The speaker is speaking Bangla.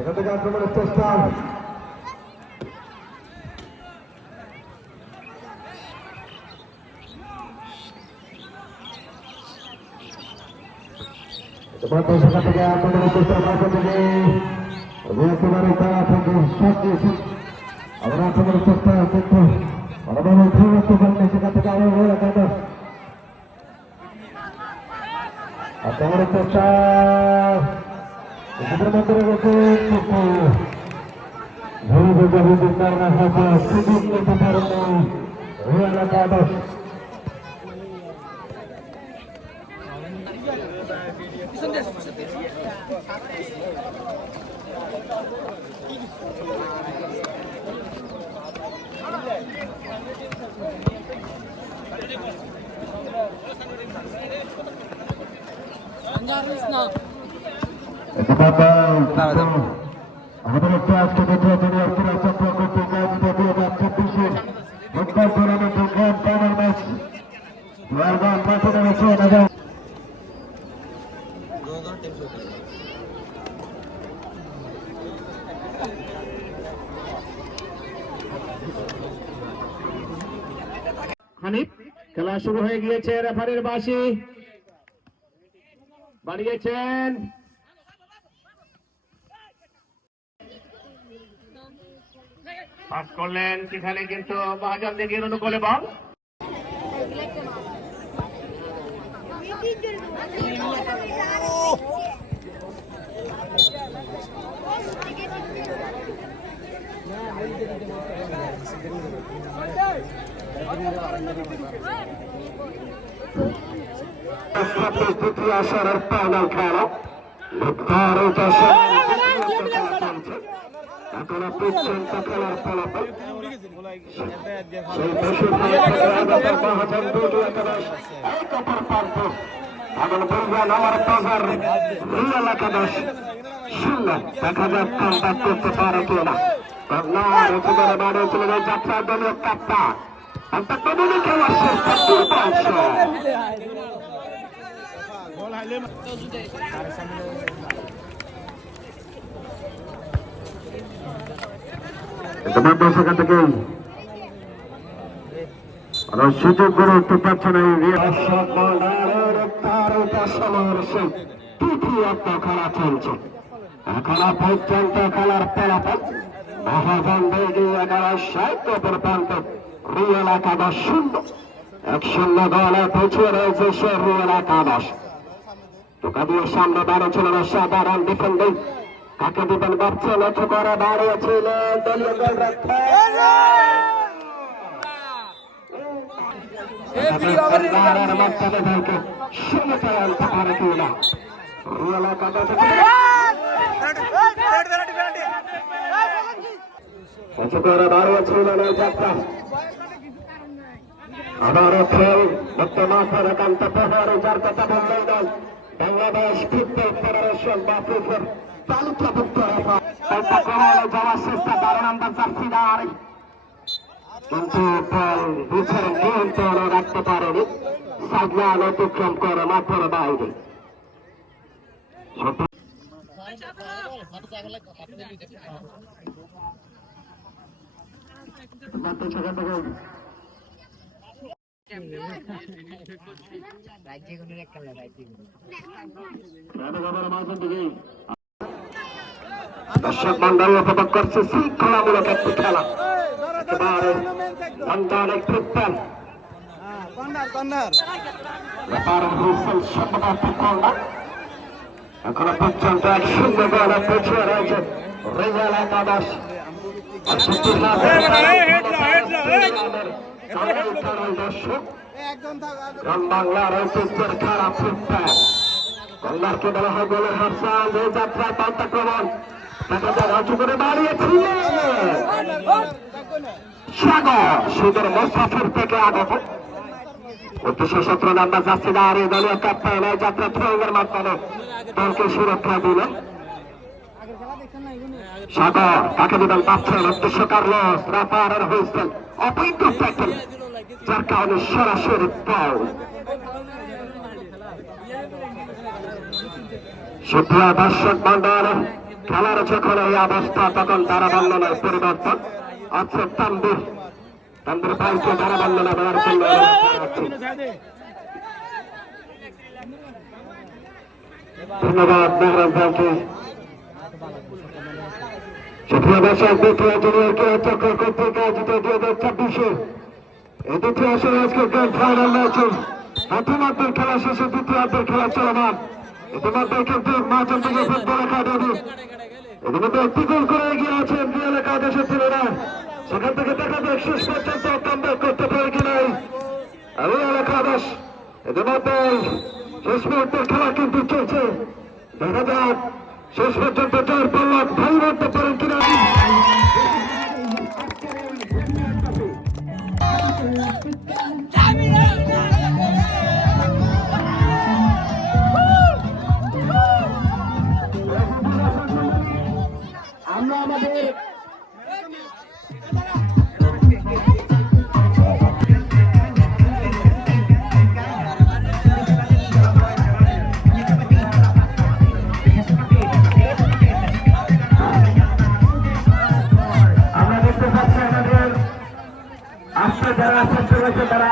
সেখান থেকে আক্রমণের চেষ্টা। সেখান থেকে আক্রমণের চেষ্টা পাশে থেকে একেবারে তারা থেকে শট দিয়েছেন। আবার আক্রমণের চেষ্টা কিন্তু ভালোভাবে ধরে রাখতে পারেন। সেখান থেকে আরো একাদশ আক্রমণের চেষ্টা মন্দিরে গেছে কারণে হয়তো সুযোগ নিতে পারেন রয়্যাল একাদশ। আমাদের একটু আজকে দ্বিতীয় জুনিয়র ক্রীড়া চক্র কর্তৃক আয়োজিত 2026-এর ফুটবল টুর্নামেন্টের গ্র্যান্ড ফাইনাল ম্যাচ মাঠে নেমেছে। হানিফ খেলা শুরু হয়ে গিয়েছে। রেফারির বাঁশি বাড়িয়েছেন। পাস করলেন সেখানে কিন্তু মহাজন দিঘির অনুকূলে বল। দ্বিতীয় আসরের ফাইনাল খেলা এখনো পর্যন্ত খেলার ফলাফল সেই মহাজন দুটো একাদশ এক অপর প্রান্ত এখন বলবেন আমার বাজার রয়্যাল একাদশ 0। দেখা যাক কন্ট্যাক্ট করতে পারে কিনা। বাড়ি চলে যায় যাত্রা দলীয় কাপ্তা একটা কমিউনিটি সেখান থেকে সুযোগ করে উঠতে পারছে না। তৃতীয় খেলা চলছে এখনো পর্যন্ত। খেলার ফলাফল মহাজন দিঘি 11 প্রান্ত রয়্যাল একাদশ 0। 1-0 দলে পিছিয়ে রয়েছে সে রয়্যাল একাদশ। টোকা দিয়ে সামনে বাড়ি ছিল না সাধারণ ডিফেন্ডিং কাকে দিবেন ভাবছে লক্ষ্য করে দাঁড়িয়েছিলেন দলীয় গোলরক্ষক। দাঁড়িয়েছিলেন এই যাত্রা আবারও খেল ডক্টর মাথার একান্ত প্রহরে যার কথা বললেন বাংলাদেশ ফুটবল ফেডারেশন বা ফিফার তালিকাভুক্ত যাওয়ার চেষ্টা বারো নম্বর জার্সিদার কিন্তু বল বুঝের নিয়ন্ত্রণে রাখতে পারেনি। সাইডলাইন অতিক্রম করে মাঠের বাইরে। দর্শক মন্ডল উপভোগ করছে শৃঙ্খলামূলক একটি খেলা। এখনো পর্যন্ত 1-0 গোলে পিছিয়ে রয়েছে রয়্যাল একাদশ। গ্রাম বাংলার ঐতিহ্যের খেলা ফুটবল কল্যাণকে বলা হয় গোলের হাসান। এই যাত্রায় পাল্টাক্রমণ দেখা যায় রাজু করে দাঁড়িয়েছিলেন সাগর সুদূর মোসাফির থেকে আগত 17 নম্বর জার্সিদার দলীয় ক্যাপ্টেন এই যাত্রা থ্রোইংয়ের মাধ্যমে দলকে সুরক্ষা দিলেন। সাগর তাকে দিবেন পাচ্ছেন উদ্দেশ্য কার্লোস রাফারের হুইসেল অবৈধ ট্যাকল যার কারণে সরাসরি ফাউল। সুপ্রিয় দর্শক মন্ডল খেলার যখন এই অবস্থা তখন তারা বর্ণনার পরিবর্তন অর্থাৎ তাম্বুর ভাইকে তারা বর্ণনা দেওয়ার জন্য ধন্যবাদ মেহরান ভাইকে। সুপ্রিয় দর্শক, দ্বিতীয় জুনিয়রকে চক্র কর্তৃক আয়োজিত 2024 এই দ্বিতীয় আসরে আজকে গ্র্যান্ড ফাইনাল ম্যাচে প্রথমার্ধের খেলা শেষে দ্বিতীয়ার্ধের খেলা চলমান। ইতিমধ্যে কিন্তু মাচন্দিনী ফুটবল একাডেমি ইতিমধ্যে একটি গোল করে এগিয়ে আছেন রিয়াল একাদশের ছেলেরা। সেখান থেকে দেখা যাক শেষ পর্যন্ত কামব্যাক করতে পারে কিনা রিয়াল একাদশ। ইতিমধ্যে শেষ মুহূর্তের খেলা কিন্তু চলছে, দেখা যাক শেষ পর্যন্ত জয়ের পল্লব ভাই মারতে পারেন কিনা। আমরা আমাদের যারা আছেন তারা